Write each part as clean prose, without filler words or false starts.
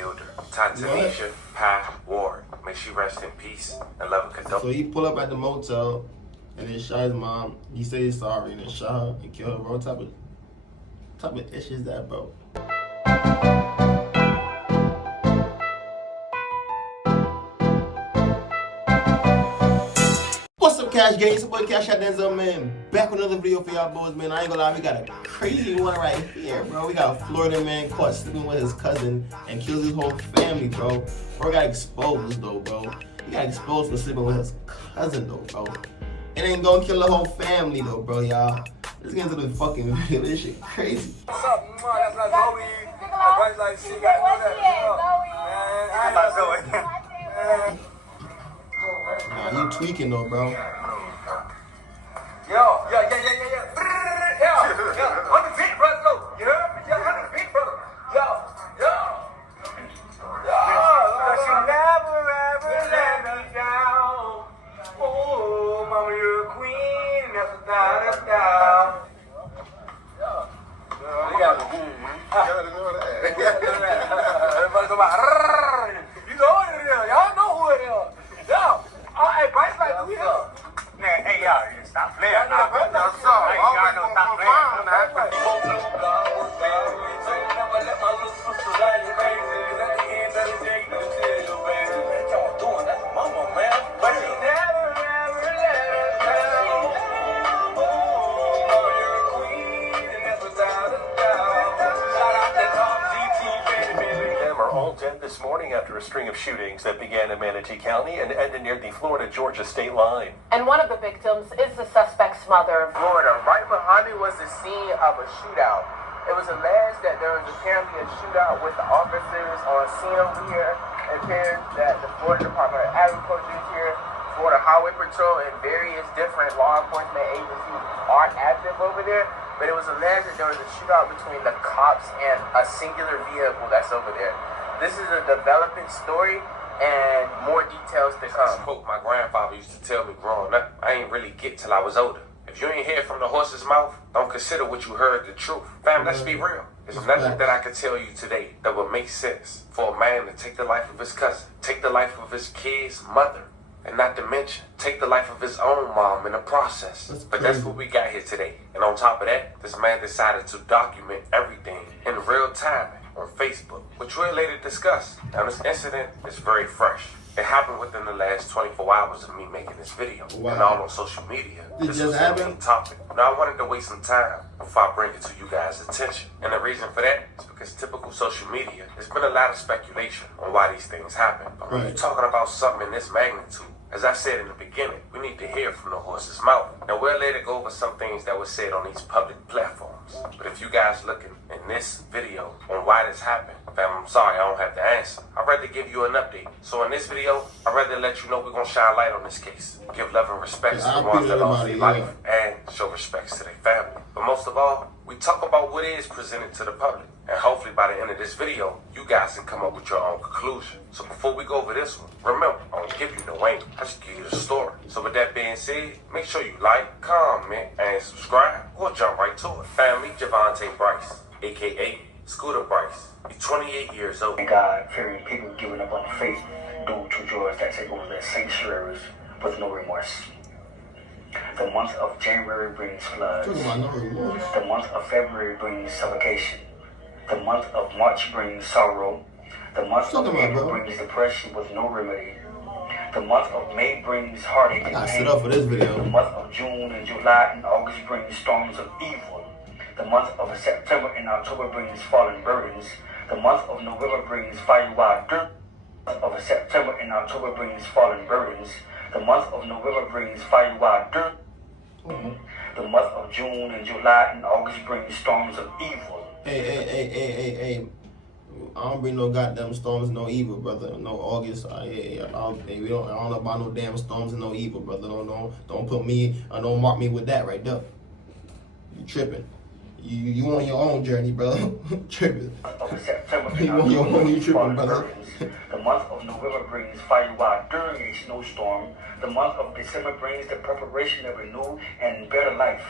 killed her. Tatanisha Pat Ward. May she rest in peace and love and condolence. So he pull up at the motel and then shot his mom. He said he's sorry and then shot her and killed her, bro. What type of issue is that, bro? What's up, Cash Gang? It's your boy Cashout Denzel, man. Back with another video for y'all boys, man. I ain't gonna lie, we got a crazy one right here, bro. We got a Florida man caught sleeping with his cousin and kills his whole family, bro. Bro got exposed, though, bro. He got exposed for sleeping with his cousin, though, bro. It ain't gonna kill the whole family, though, bro, y'all. Let's get into the fucking video. This shit crazy. What's up, man? That's not Zoe. Everybody's like, shit, gotta know that. Man, I ain't not Zoe. Nah, you tweaking, though, bro. Yo, on the beat, brother, go. You heard me? Yo, on the beat, brother. Yo. That she never, ever let me down. Oh, mama, you're a queen. That's without a doubt. You gotta know that. Everybody go by. You know what it is. Y'all know who it is. Yo. Oh, hey, Bryce, like, who here? Man, hey, y'all, stop playing. Stop playing. This morning after a string of shootings that began in Manatee County and ended near the Florida-Georgia state line. And one of the victims is the suspect's mother. Florida. Right behind me was the scene of a shootout. It was alleged that there was apparently a shootout with the officers on scene over here. It appears that the Florida Department of Agriculture is here, Florida Highway Patrol, and various different law enforcement agencies are active over there. But it was alleged that there was a shootout between the cops and a singular vehicle that's over there. This is a developing story, and more details to come. Quote my grandfather used to tell me growing up, I ain't really get till I was older. If you ain't hear from the horse's mouth, don't consider what you heard the truth. Fam, let's be real. There's nothing that I could tell you today that would make sense for a man to take the life of his cousin, take the life of his kid's mother, and not to mention, take the life of his own mom in the process. But that's what we got here today. And on top of that, this man decided to document everything in real time on Facebook, which we'll later discuss. Now, this incident is very fresh. It happened within the last 24 hours of me making this video. Wow. And all on social media. This was the main topic. Now, I wanted to waste some time before I bring it to you guys' attention. And the reason for that is because typical social media, there's been a lot of speculation on why these things happen. But when you're talking about something in this magnitude, as I said in the beginning, we need to hear from the horse's mouth. Now, we'll later go over some things that were said on these public platforms. But if you guys looking in this video on why this happened, fam, I'm sorry, I don't have the answer. I'd rather give you an update. So in this video, I'd rather let you know we're going to shine light on this case. Give love and respect to the ones that lost their life and show respects to their family. But most of all, we talk about what is presented to the public. And hopefully by the end of this video, you guys can come up with your own conclusion. So before we go over this one, remember, I don't give you no angle. I just give you the story. So with that being said, make sure you like, comment, and subscribe, or jump right to it. Family, Javante Bryce, a.k.a. Scooter Bryce. He's 28 years old. God, fearing people giving up on faith due to drugs that take over their sanctuaries with no remorse. The month of January brings floods. The month of February brings suffocation. The month of March brings sorrow. The month of April brings depression with no remedy. The month of May brings heartache and pain. The month of June and July and August brings storms of evil. The month of September and October brings fallen burdens. The month of November brings fire wild dirt. The month of September and October brings fallen burdens. The month of November brings fire wild dirt. The month of June and July and August brings storms of evil. Hey. I don't bring no goddamn storms, no evil, brother. No August. I don't know about no damn storms and no evil, brother. Don't put me, don't mark me with that right there. You tripping. You on your own journey, brother. Tripping. You on your own, you tripping, brother. The month of November brings fire wild during a snowstorm. The month of December brings the preparation of a new and better life.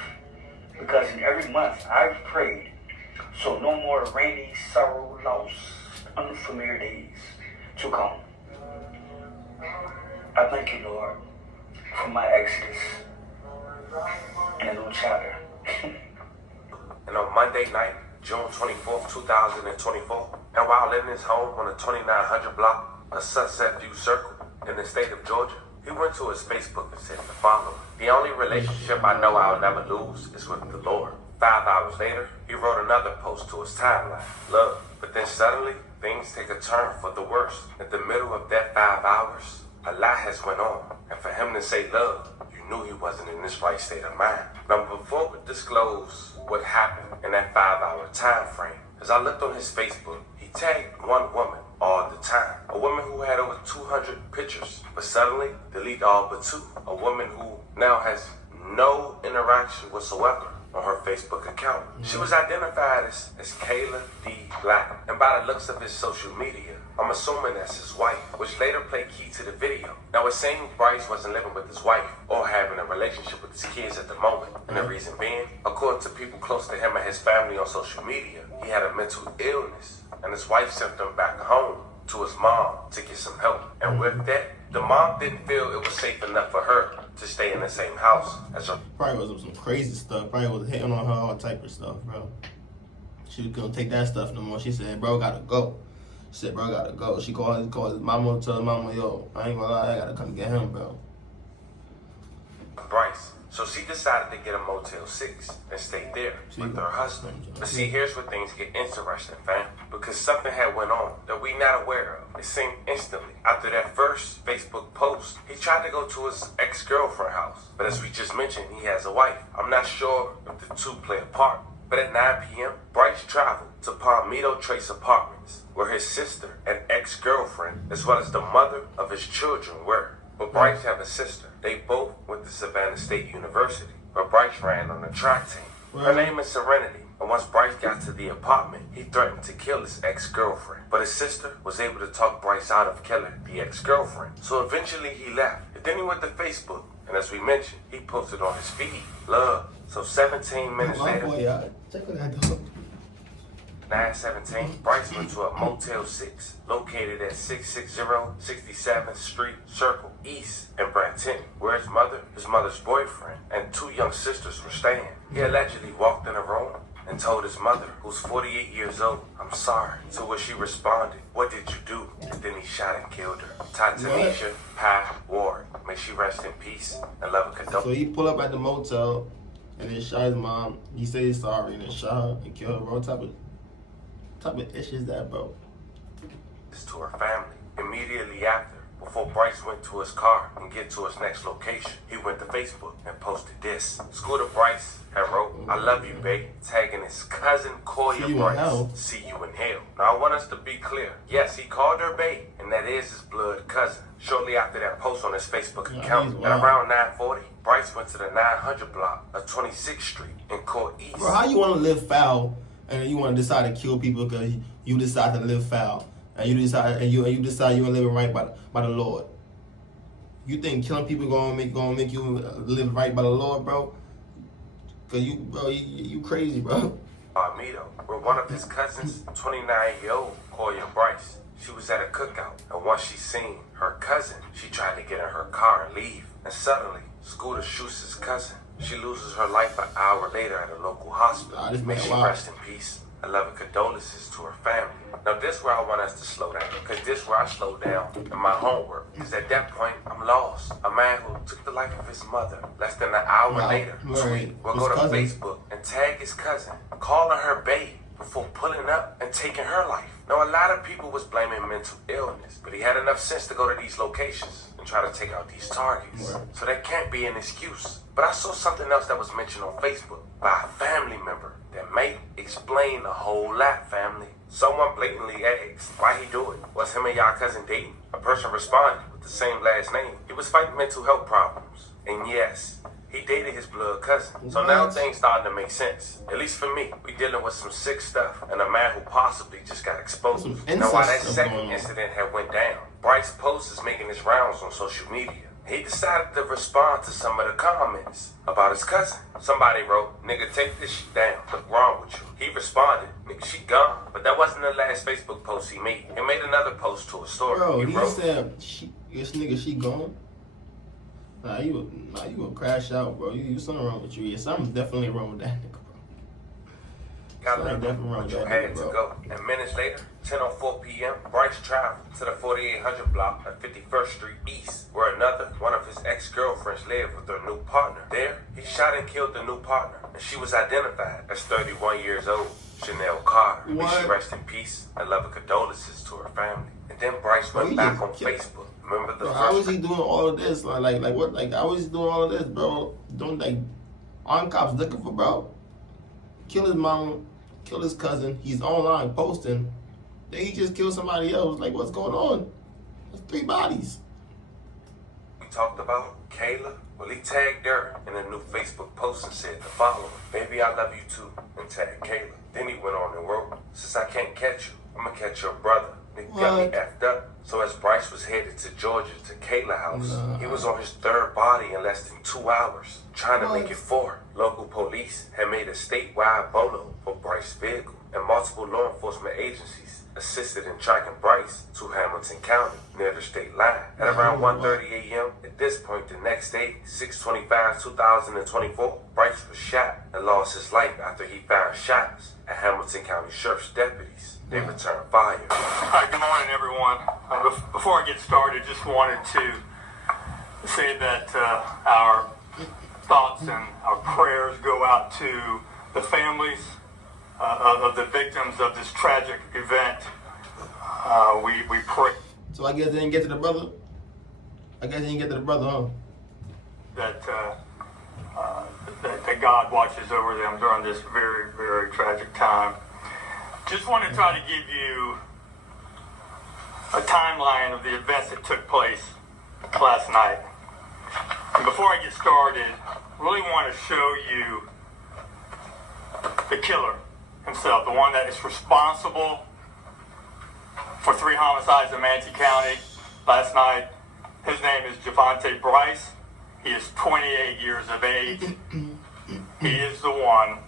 Because in every month I've prayed, so no more rainy sorrow, loss, unfamiliar days to come. I thank you, Lord, for my exodus and a new chapter. And on Monday night, June 24th, 2024, and while living in his home on the 2900 block of Sunset View Circle in the state of Georgia, he went to his Facebook and said the following: "The only relationship I know I'll never lose is with the Lord." 5 hours later, he wrote another post to his timeline: "Love." But then suddenly, things take a turn for the worse. In the middle of that 5 hours, a lot has went on. And for him to say love, you knew he wasn't in this right state of mind. Now, before we disclose what happened in that 5-hour time frame, as I looked on his Facebook, he tagged one woman all the time. A woman who had over 200 pictures, but suddenly deleted all but 2. A woman who now has no interaction whatsoever on her Facebook account. She was identified as Kayla D. Black, and by the looks of his social media, I'm assuming that's his wife, which later played key to the video. Now, it seemed Bryce wasn't living with his wife or having a relationship with his kids at the moment, and the reason being, according to people close to him and his family on social media, he had a mental illness, and his wife sent him back home to his mom to get some help. And with that, the mom didn't feel it was safe enough for her to stay in the same house as her. Probably was some crazy stuff. Probably was hitting on her, all type of stuff, bro. She couldn't take that stuff no more. She said, "Bro, gotta go." She said, "Bro, gotta go." She called his mama, told his mama, "Yo, I ain't gonna lie, I gotta come get him, bro." Bryce. So she decided to get a Motel 6 and stay there with her husband. But see, here's where things get interesting, fam. Because something had went on that we not aware of. It seemed instantly. After that first Facebook post, he tried to go to his ex-girlfriend's house. But as we just mentioned, he has a wife. I'm not sure if the two play a part. But at 9 p.m., Bryce traveled to Palmetto Trace Apartments, where his sister and ex-girlfriend, as well as the mother of his children, were. But Bryce have a sister. They both went to Savannah State University, where Bryce ran on the track team. Her name is Serenity. And once Bryce got to the apartment, he threatened to kill his ex-girlfriend. But his sister was able to talk Bryce out of killing the ex-girlfriend. So eventually he left. And then he went to Facebook. And as we mentioned, he posted on his feed, "Love." So 17 minutes later, Check on that dog. 9:17, Bryce went to a Motel 6 located at 660 67th Street Circle East in Branton, where his mother's boyfriend, and 2 young sisters were staying. He allegedly walked in a room and told his mother, who's 48 years old, "I'm sorry." To which she responded, "What did you do?" And then he shot and killed her. Tatanisha Pye Ward. May she rest in peace and love and condolence. So he pulled up at the motel and then shot his mom. He said he's sorry and then shot her and killed her, bro. What type of issue is that, bro? To her family. Immediately after, before Bryce went to his car and get to his next location, he went to Facebook and posted this. Scooter Bryce had wrote, "I love you, babe," tagging his cousin Koya Bryce. "See you in hell." Now I want us to be clear. Yes, he called her babe, and that is his blood cousin. Shortly after that post on his Facebook account, at around 9:40, Bryce went to the 900 block of 26th Street in Court East. Bro, how you want to live foul and you want to decide to kill people because you decide to live foul and you decide you ain't living right by the Lord? You think killing people gonna make you live right by the Lord, bro? Cause you crazy, bro. Palmetto, where one of his cousins, 29-year-old Koya Bryce, she was at a cookout, and once she seen her cousin, she tried to get in her car and leave. And suddenly, Scooter shoots his cousin. She loses her life an hour later at a local hospital. May she rest in peace. And love and condolences to her family. Now this where I want us to slow down, because this where I slow down in my homework. Because at that point, I'm lost. A man who took the life of his mother less than an hour later will go to Facebook and tag his cousin, calling her babe before pulling up and taking her life. Now a lot of people was blaming mental illness, but he had enough sense to go to these locations and try to take out these targets. So that can't be an excuse. But I saw something else that was mentioned on Facebook by a family member that may explain a whole lot, family. Someone blatantly asked why he do it. Was him and y'all cousin dating? A person responded with the same last name. He was fighting mental health problems. And yes, he dated his blood cousin. So now things starting to make sense. At least for me. We dealing with some sick stuff and a man who possibly just got exposed. Now while that second incident had went down, Bryce Post is making his rounds on social media. he decided to respond to some of the comments about his cousin. Somebody wrote, "Nigga, take this shit down. What's wrong with you?" He responded, "Nigga, she gone." But that wasn't the last Facebook post he made. He made another post to a story. Bro, he wrote, said, this nigga, she gone? Nah, you a crash out, bro. You something wrong with you. Yeah, something's definitely wrong with that nigga, bro. Something definitely wrong with that had nigga, to bro. go. And minutes later, 10:04 p.m., Bryce traveled to the 4800 block at 51st Street East, where one of his ex-girlfriends lived with her new partner. There, he shot and killed the new partner, and she was identified as 31 years old, Chanel Carter. May she rest in peace, and love and condolences to her family. And then Bryce went back on Facebook. Remember the bro, first... how is he doing all of this? Like what? Like, how is he doing all of this, bro? Don't, like, armed cops looking for, bro? Kill his mom, kill his cousin. He's online posting. Then he just killed somebody else. Like, what's going on? There's 3 bodies. We talked about Kayla. Well, he tagged her in a new Facebook post and said the following: "Baby, I love you too," and tagged Kayla. Then he went on and wrote, "Since I can't catch you, I'm gonna catch your brother." Nigga got me effed up. So as Bryce was headed to Georgia to Kayla house, he was on his 3rd body in less than 2 hours, trying to make it 4. Local police had made a statewide bolo for Bryce's vehicle, and multiple law enforcement agencies assisted in tracking Bryce to Hamilton County, near the state line. At around 1:30 a.m., at this point the next day, 6/25/2024, Bryce was shot and lost his life after he fired shots at Hamilton County Sheriff's deputies. They returned fire. Hi, good morning, everyone. Before I get started, just wanted to say that our thoughts and our prayers go out to the families of the victims of this tragic event. We pray. So I guess they didn't get to the brother? Huh? That God watches over them during this very, very tragic time. Just want to try to give you a timeline of the events that took place last night. And before I get started, I really want to show you the killer himself, the one that is responsible for 3 homicides in Manatee County last night. His name is Javante Bryce. He is 28 years of age. He is the one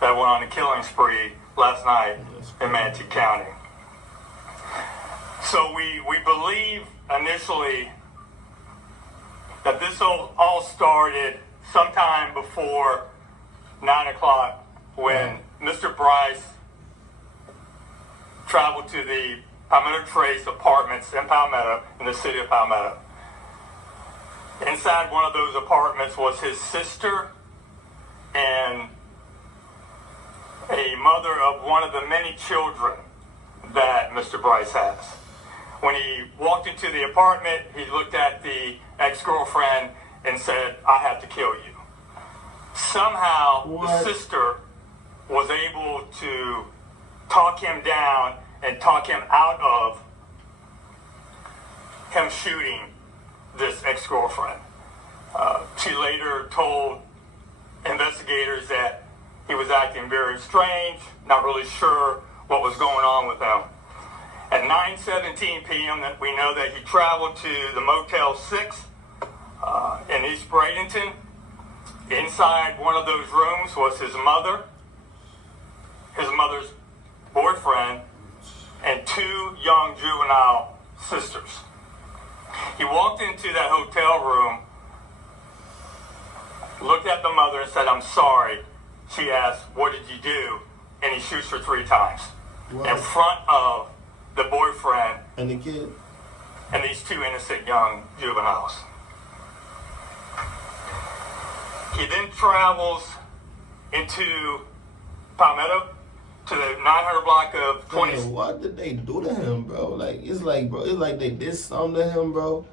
that went on a killing spree last night in Manatee County. So we believe initially that this all started sometime before 9 o'clock when Mr. Bryce traveled to the Palmetto Trace Apartments in Palmetto, in the city of Palmetto. Inside one of those apartments was his sister and a mother of one of the many children that Mr. Bryce has. When he walked into the apartment, he looked at the ex-girlfriend and said, "I have to kill you." Somehow, the sister was able to talk him down and talk him out of him shooting this ex-girlfriend. She later told investigators that he was acting very strange, not really sure what was going on with him. At 9:17 p.m., that we know that he traveled to the Motel 6 in East Bradenton. Inside one of those rooms was his mother, his mother's boyfriend, and 2 young juvenile sisters. He walked into that hotel room, looked at the mother and said, "I'm sorry." She asked, "What did you do?" And he shoots her 3 times in front of the boyfriend and the kid and these 2 innocent young juveniles. He then travels into Palmetto to the 900 block of 20. Man, what did they do to him, bro? Like, it's like they did something to him, bro,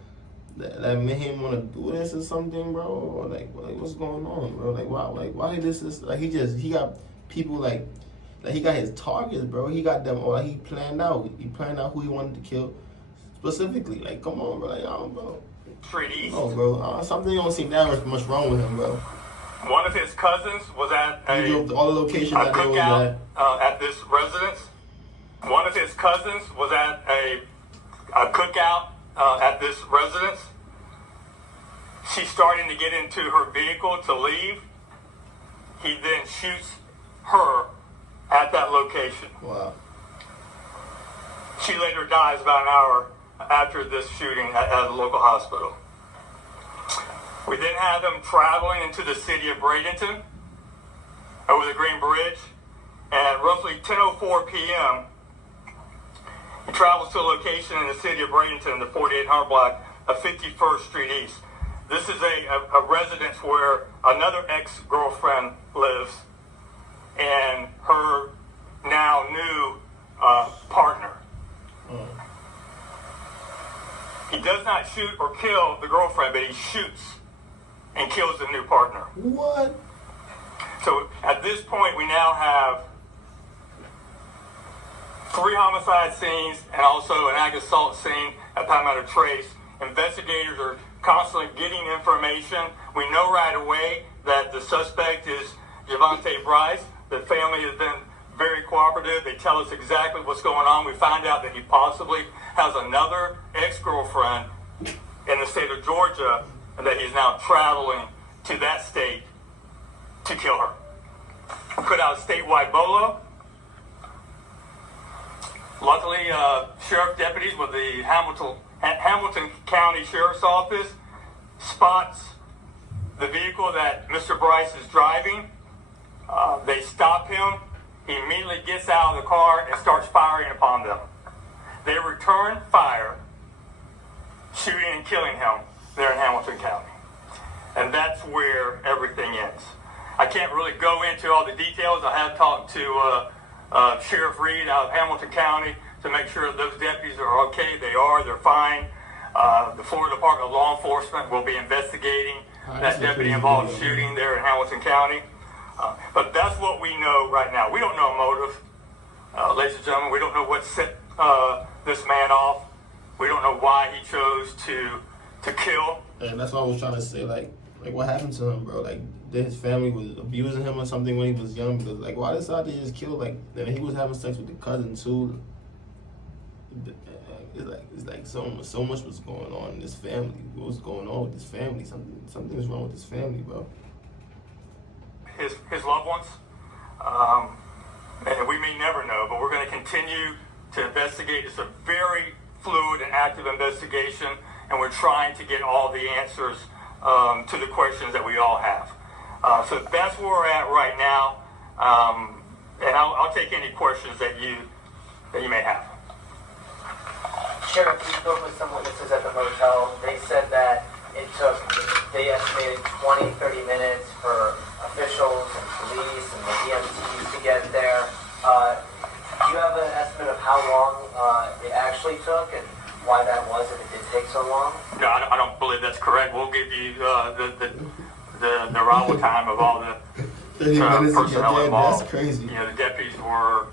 that made him want to do this or something, bro. Or like what's going on, bro? Like, why this is like he got people like he got his targets, bro. He got them all. Like, he planned out who he wanted to kill specifically. Like, come on, bro. Like, I don't know. Street East. Oh, bro. Something don't seem that much wrong with him, bro. One of his cousins was at all the locations that they was cookout at this residence. One of his cousins was at a cookout at this residence. She's starting to get into her vehicle to leave. He then shoots her at that location. Wow. She later dies about an hour after this shooting at the local hospital. We then have him traveling into the city of Bradenton over the Green Bridge. And at roughly 10:04 p.m., he travels to a location in the city of Bradenton, the 4800 block of 51st Street East. This is a residence where another ex-girlfriend lives and her now new partner. He does not shoot or kill the girlfriend, but he shoots and kills the new partner. What? So at this point, we now have 3 homicide scenes and also an ag assault scene at Palmetto Trace. Investigators are constantly getting information. We know right away that the suspect is Javante Bryce. The family has been very cooperative. They tell us exactly what's going on. We find out that he possibly has another ex-girlfriend in the state of Georgia and that he's now traveling to that state to kill her. Put out a statewide bolo. Luckily, sheriff deputies with the Hamilton County Sheriff's Office spots the vehicle that Mr. Bryce is driving. They stop him. He immediately gets out of the car and starts firing upon them. They return fire, shooting and killing him there in Hamilton County. And that's where everything ends. I can't really go into all the details. I have talked to Sheriff Reed out of Hamilton County to make sure those deputies are okay. They are. They're fine. The Florida Department of Law Enforcement will be investigating that deputy-involved shooting there in Hamilton County. But that's what we know right now. We don't know a motive, ladies and gentlemen. We don't know what set this man off. We don't know why he chose to kill. And that's what I was trying to say. Like what happened to him, bro? Like, that his family was abusing him or something when he was young. Because, like, why decide to just kill? Like, and he was having sex with the cousin too. It's like so much was going on in this family. What was going on with this family? Something's wrong with this family, bro. His loved ones, and we may never know, but we're going to continue to investigate. It's a very fluid and active investigation, and we're trying to get all the answers to the questions that we all have. So that's where we're at right now, and I'll take any questions that you may have. Sheriff, you spoke with some witnesses at the motel. They said that they estimated 20, 30 minutes for officials and police and the EMTs to get there. Do you have an estimate of how long it actually took and why that was, if it did take so long? No, I don't believe that's correct. We'll give you the arrival time of all the 30 minutes personnel involved. That's crazy. You know, the deputies were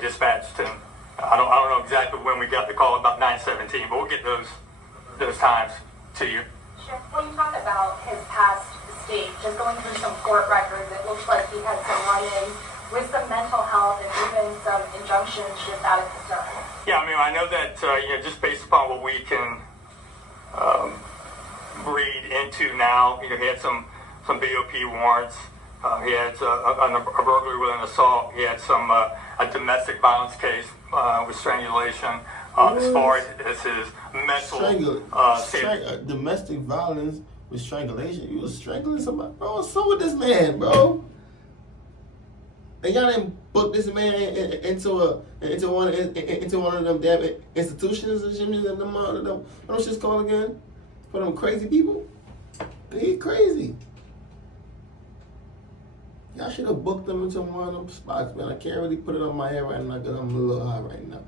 dispatched, and I don't know exactly when we got the call, about 9:17, but we'll get those times to you. Sure. When you talk about his past state, just going through some court records, it looks like he had some run-ins with some mental health and even some injunctions just out of concern. Yeah, I mean, I know that just based upon what we can read into now, he had some BOP warrants. He had a burglary with an assault. He had a domestic violence case with strangulation. As far as his mental domestic violence with strangulation, you was strangling somebody, bro. What's up with this man, bro? And y'all didn't book this man into one of them damn institutions or them what's this called again? For them crazy people? He crazy. Y'all should have booked them into one of them spots, man. I can't really put it on my head right now because I'm a little high right now.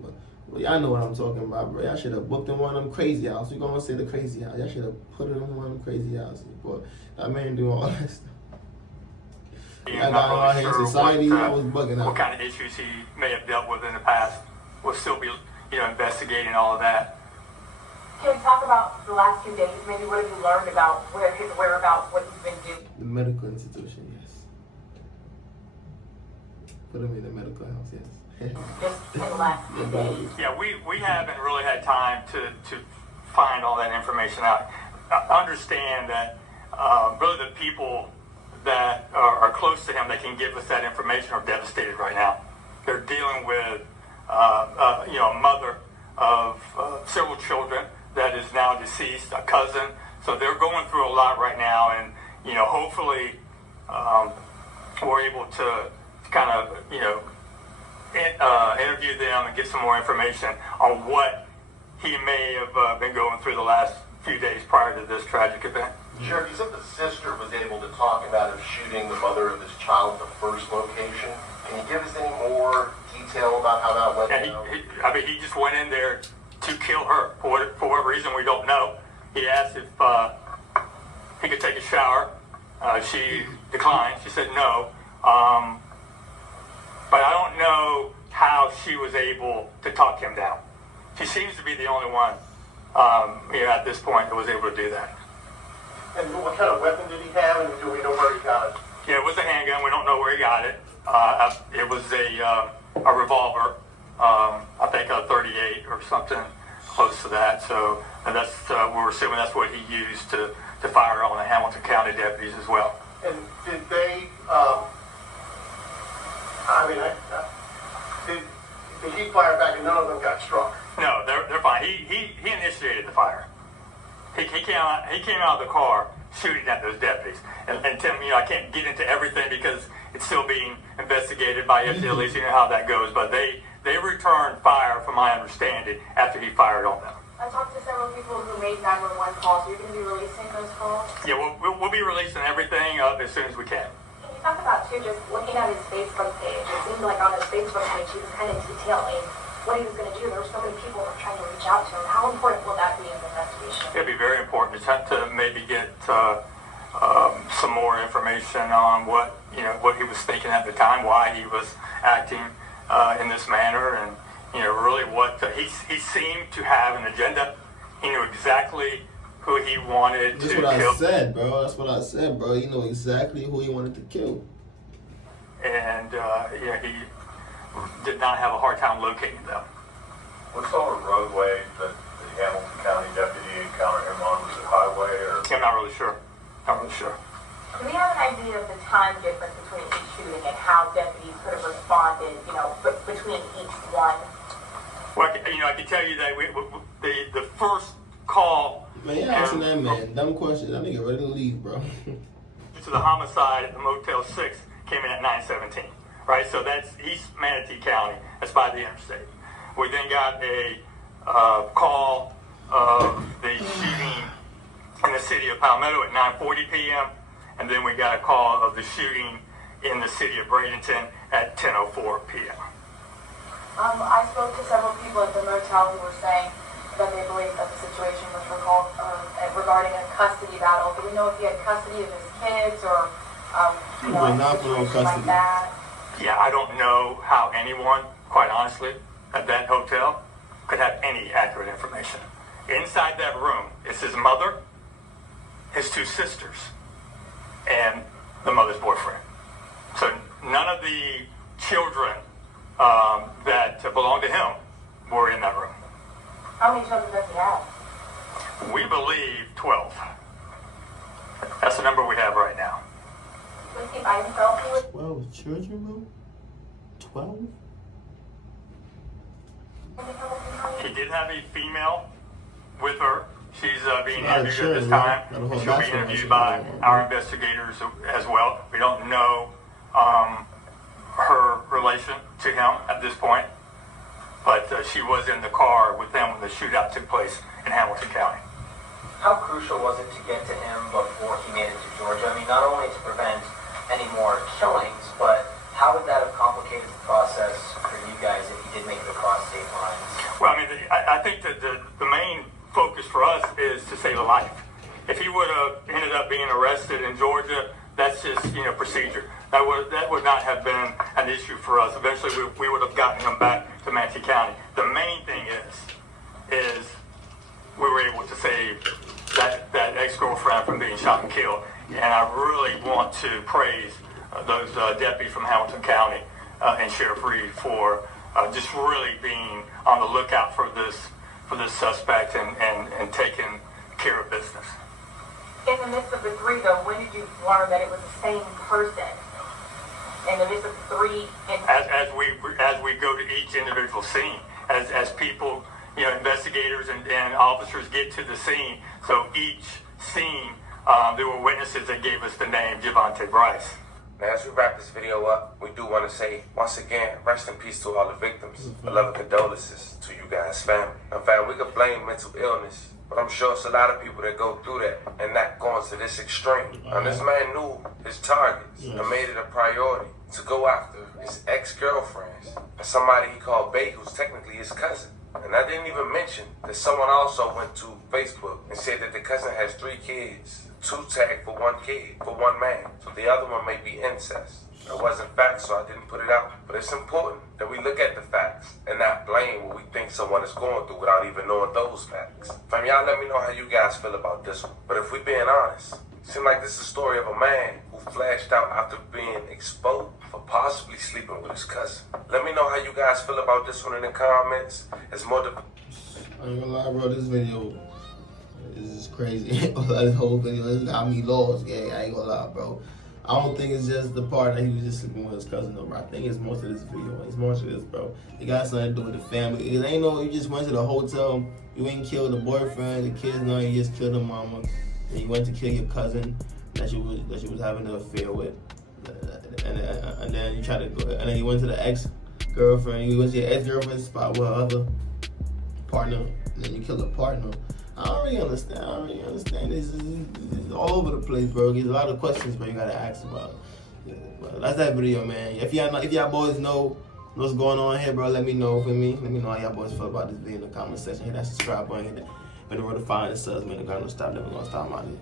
But y'all know what I'm talking about, bro. Y'all should have booked in one of them crazy houses. You're going to say the crazy house. Y'all should have put it in one of them crazy houses. Boy, that man doing all that stuff. I got really sure society, I was bugging out. What kind of issues he may have dealt with in the past. We'll still be, investigating all of that. Can we talk about the last 2 days? Maybe what have you learned about where his whereabouts, what he's been doing? The medical institution, yes. Put him in the medical house, yes. Just in the last 2 days. Yeah, we haven't really had time to find all that information out. understand that really the people that are close to him that can give us that information are devastated right now. They're dealing with a mother of several children that is now deceased, a cousin. So they're going through a lot right now, and hopefully we're able to kind of interview them and get some more information on what he may have been going through the last few days prior to this tragic event. Sheriff, you said the sister was able to talk about him shooting the mother of his child at the first location. Can you give us any more detail about how that went down? He just went in there to kill her. For what reason, we don't know. He asked if he could take a shower. She declined. She said no. But I don't know how she was able to talk him down. She seems to be the only one at this point that was able to do that. And what kind of weapon did he have, and do we know where he got it? Yeah, it was a handgun. We don't know where he got it. It was a revolver, I think a 38 or something close to that. So and that's we're assuming that's what he used to fire on the Hamilton County deputies as well. And did they? Did he fire back, and none of them got struck? No, they're fine. He initiated the fire. He came out of the car shooting at those deputies. And Tim, I can't get into everything because it's still being investigated by FDLEs. You know how that goes. But they returned fire, from my understanding, after he fired on them. I talked to several people who made 911 calls. Are you going to be releasing those calls? Yeah, we'll be releasing everything up as soon as we can. Can you talk about, too, just looking at his Facebook page? It seemed like on his Facebook page he was kind of detailing what he was going to do. There were so many people who were trying to reach out to him. How important will that be in the investigation? It'd be very important to maybe get some more information on what he was thinking at the time, why he was acting in this manner, and really what he seemed to have an agenda. He knew exactly who he wanted to kill. That's what I said, bro. That's what I said, bro. You know exactly who he wanted to kill. And he did not have a hard time locating them. What sort of roadway that the Hamilton County deputy encountered him on? Was it highway or? I'm not really sure. Do we have an idea of the time difference between each shooting and how deputies could have responded, between each one? Well, I can tell you that the first call. Man, you're asking that man dumb questions. That nigga ready to leave, bro. To the homicide at the Motel 6 came in at 9:17. Right, so that's East Manatee County. That's by the interstate. We then got a call of the shooting in the city of Palmetto at 9:40 p.m. And then we got a call of the shooting in the city of Bradenton at 10:04 p.m. I spoke to several people at the motel who were saying that they believe that the situation was regarding a custody battle. Do we know if he had custody of his kids or like that? Yeah, I don't know how anyone, quite honestly, at that hotel could have any accurate information. Inside that room is his mother, his two sisters, and the mother's boyfriend. So none of the children that belong to him were in that room. How many children does he have? We believe 12. That's the number we have right now. Was he by himself? 12 children, bro? 12? He did have a female with her. She's being Not interviewed sure, at this man. time. Got a whole She'll be backstory interviewed on by she- our investigators as well. We don't know her relation to him at this point, but she was in the car with him when the shootout took place in Hamilton County. How crucial was it to get to him before he made it to Georgia? I mean, not only to prevent any more killings, but how would that have complicated the process for you guys if he did make it across state lines? Well, I mean, I think that the main focus for us is to save a life. If he would have ended up being arrested in Georgia, that's just, procedure. That would not have been an issue for us. Eventually, we would have gotten him back to Manatee County. The main thing is we were able to save that ex-girlfriend from being shot and killed. And I really want to praise those deputies from Hamilton County and Sheriff Reed for just really being on the lookout for this suspect and taking care of business. In the midst of the three, though, when did you learn that it was the same person? In the midst of the three, as we go to each individual scene, as people, investigators and officers get to the scene. So each scene, there were witnesses that gave us the name Javante Bryce. Now, as we wrap this video up, we do want to say, once again, rest in peace to all the victims. My love and condolences to you guys' family. In fact, we could blame mental illness, but I'm sure it's a lot of people that go through that and not going to this extreme. And this man knew his targets and made it a priority to go after his ex-girlfriends and somebody he called Bae, who's technically his cousin. And I didn't even mention that someone also went to Facebook and said that the cousin has 3 kids, 2 tagged for 1 kid, for 1 man. So the other one may be incest. It wasn't facts, so I didn't put it out. But it's important that we look at the facts and not blame what we think someone is going through without even knowing those facts. Fam, y'all let me know how you guys feel about this one. But if we being honest, it seems like this is a story of a man who flashed out after being exposed for possibly sleeping with his cousin. Let me know how you guys feel about this one in the comments. It's more I ain't gonna lie, bro, this video is crazy. This whole video has got me lost, yeah, I ain't gonna lie, bro. I don't think it's just the part that he was just sleeping with his cousin, though, bro. I think it's most of this video. It's most of this, bro. It got something to do with the family. It ain't no, you just went to the hotel, you ain't killed the boyfriend, the kids, no, you just killed the mama. And you went to kill your cousin that you was having an affair with. And then you tried to go, and then you went to the ex-girlfriend. You went to your ex-girlfriend's spot with her other partner, and then you killed her partner. I don't really understand. This is all over the place, bro. There's a lot of questions, bro, you gotta ask about. Yeah, but that's that video, man. If y'all boys know what's going on here, bro, let me know, for me. Let me know how y'all boys feel about this video in the comment section. Hit that subscribe button, hit the notification, subs, man. The girl don't stop, never gonna stop, my dude.